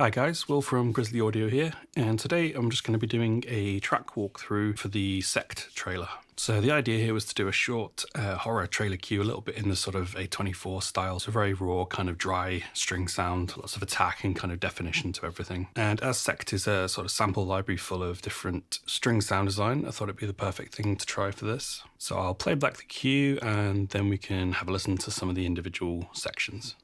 Hi guys, Will from Grizzly Audio here, and today I'm just going to be doing a track walkthrough for the SECT trailer. So the idea here was to do a short horror trailer cue, a little bit in the sort of A24 style, so very raw, kind of dry string sound, lots of attack and kind of definition to everything. And as SECT is a sort of sample library full of different string sound design, I thought it'd be the perfect thing to try for this. So I'll play back the cue and then we can have a listen to some of the individual sections.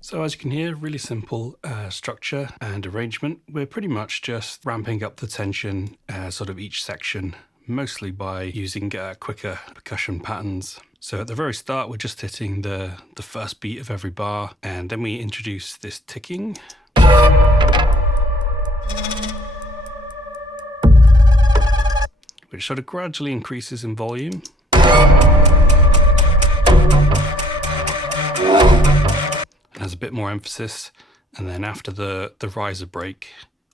So as you can hear, really simple structure and arrangement. We're pretty much just ramping up the tension sort of each section, mostly by using quicker percussion patterns. So at the very start, we're just hitting the first beat of every bar, and then we introduce this ticking. Which sort of gradually increases in volume. Has a bit more emphasis, and then after the riser break,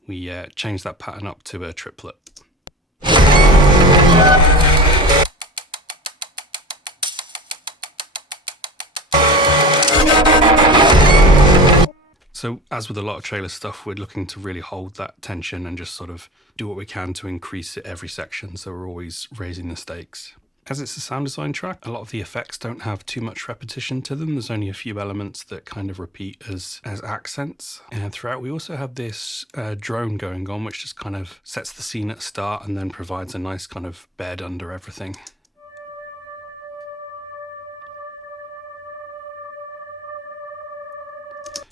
we change that pattern up to a triplet. So as with a lot of trailer stuff, we're looking to really hold that tension and just sort of do what we can to increase it every section, so we're always raising the stakes. As it's a sound design track, a lot of the effects don't have too much repetition to them. There's only a few elements that kind of repeat as accents. And throughout, we also have this drone going on, which just kind of sets the scene at start and then provides a nice kind of bed under everything.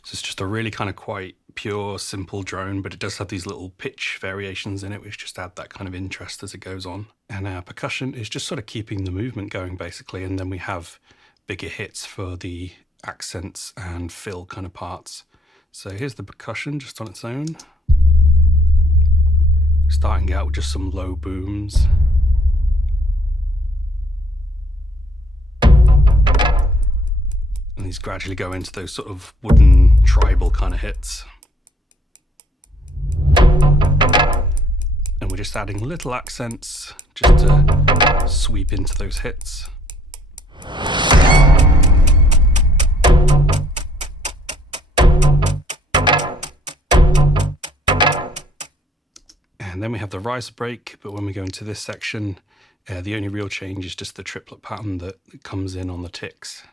So it's just a really kind of quite pure, simple drone, but it does have these little pitch variations in it, which just add that kind of interest as it goes on. And our percussion is just sort of keeping the movement going, basically. And then we have bigger hits for the accents and fill kind of parts. So here's the percussion just on its own. Starting out with just some low booms. And these gradually go into those sort of wooden tribal kind of hits. And we're just adding little accents just to sweep into those hits. And then we have the riser break, but when we go into this section, the only real change is just the triplet pattern that comes in on the ticks.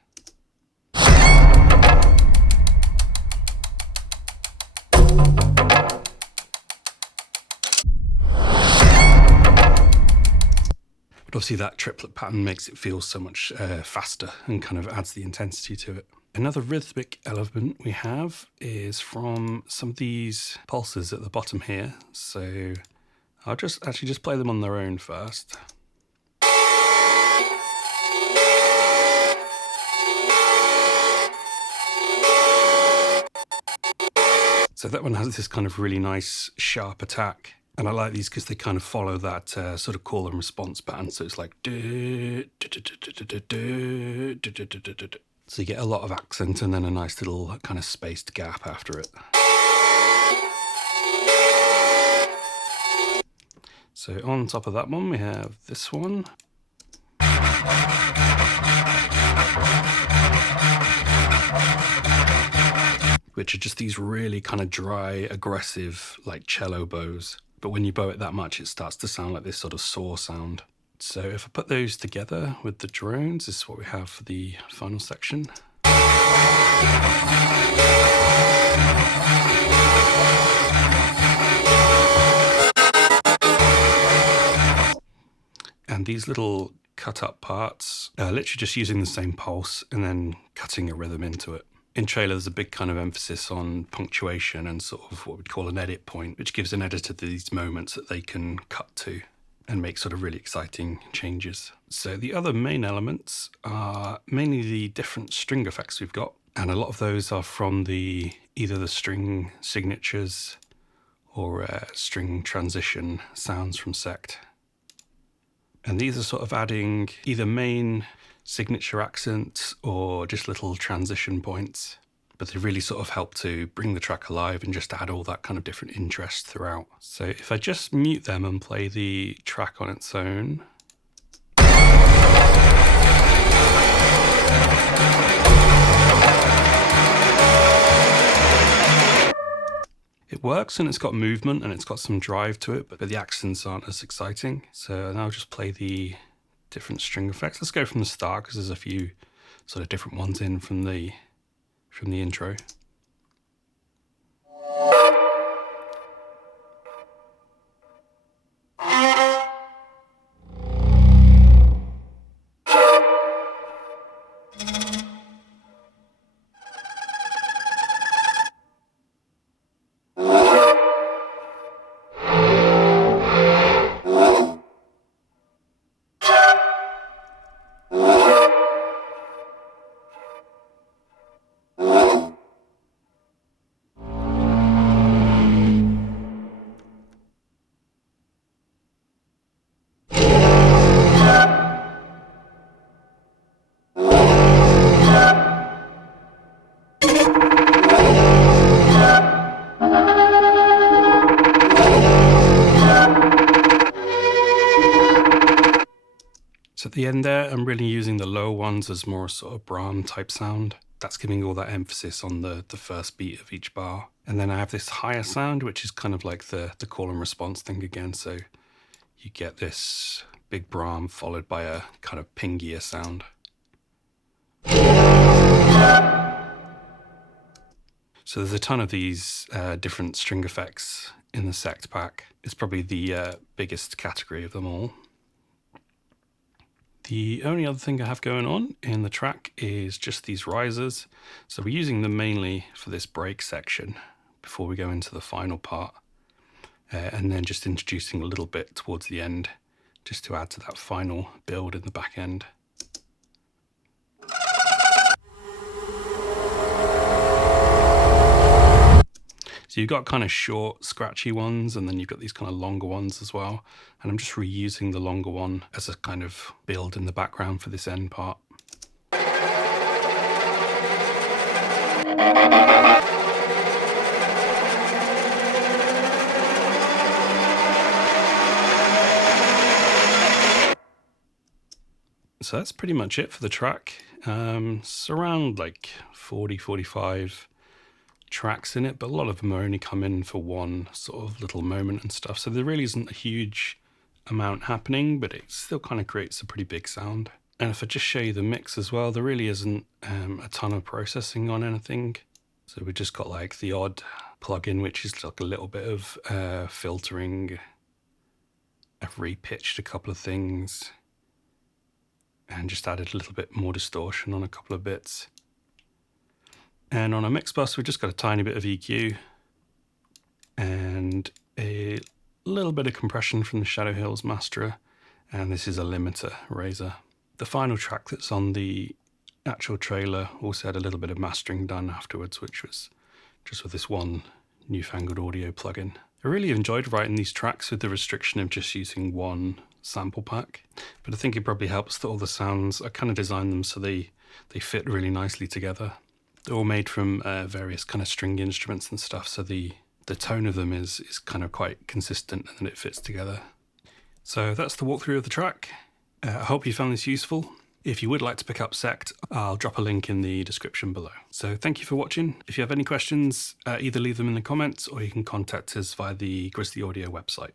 But obviously that triplet pattern makes it feel so much faster and kind of adds the intensity to it. Another rhythmic element we have is from some of these pulses at the bottom here. So I'll just play them on their own first. So that one has this kind of really nice sharp attack. And I like these because they kind of follow that sort of call and response pattern. So it's like... So you get a lot of accent and then a nice little kind of spaced gap after it. So on top of that one, we have this one. Which are just these really kind of dry, aggressive, like cello bows. But when you bow it that much, it starts to sound like this sort of saw sound. So if I put those together with the drones, this is what we have for the final section. these little cut up parts, literally just using the same pulse and then cutting a rhythm into it. In Trailer, there's a big kind of emphasis on punctuation and sort of what we'd call an edit point, which gives an editor these moments that they can cut to and make sort of really exciting changes. So the other main elements are mainly the different string effects we've got. And a lot of those are from either the string signatures or string transition sounds from SECT. And these are sort of adding either main signature accents or just little transition points, but they really sort of help to bring the track alive and just add all that kind of different interest throughout. So if I just mute them and play the track on its own, it works and it's got movement and it's got some drive to it, but the accents aren't as exciting. So now I'll just play the different string effects. Let's go from the start because there's a few sort of different ones in from the intro. So at the end there, I'm really using the lower ones as more sort of Brahms type sound. That's giving all that emphasis on the first beat of each bar. And then I have this higher sound, which is kind of like the call and response thing again. So you get this big Brahms followed by a kind of pingier sound. So there's a ton of these different string effects in the SECT pack. It's probably the biggest category of them all. The only other thing I have going on in the track is just these risers. So we're using them mainly for this break section before we go into the final part. And then just introducing a little bit towards the end, just to add to that final build in the back end. So you've got kind of short, scratchy ones, and then you've got these kind of longer ones as well. And I'm just reusing the longer one as a kind of build in the background for this end part. So that's pretty much it for the track. It's around like 40, 45 tracks in it, but a lot of them are only come in for one sort of little moment and stuff. So there really isn't a huge amount happening, but it still kind of creates a pretty big sound. And if I just show you the mix as well, there really isn't a ton of processing on anything. So we just got like the odd plugin, which is like a little bit of filtering. I've repitched a couple of things and just added a little bit more distortion on a couple of bits. And on a mix bus, we've just got a tiny bit of EQ and a little bit of compression from the Shadow Hills Masterer. And this is a limiter razor. The final track that's on the actual trailer also had a little bit of mastering done afterwards, which was just with this one newfangled audio plugin. I really enjoyed writing these tracks with the restriction of just using one sample pack, but I think it probably helps that all the sounds, I kind of designed them so they fit really nicely together. They're all made from various kind of string instruments and stuff, so the tone of them is kind of quite consistent and it fits together. So that's the walkthrough of the track. I hope you found this useful. If you would like to pick up SECT, I'll drop a link in the description below. So thank you for watching. If you have any questions, either leave them in the comments or you can contact us via the Grizzly Audio website.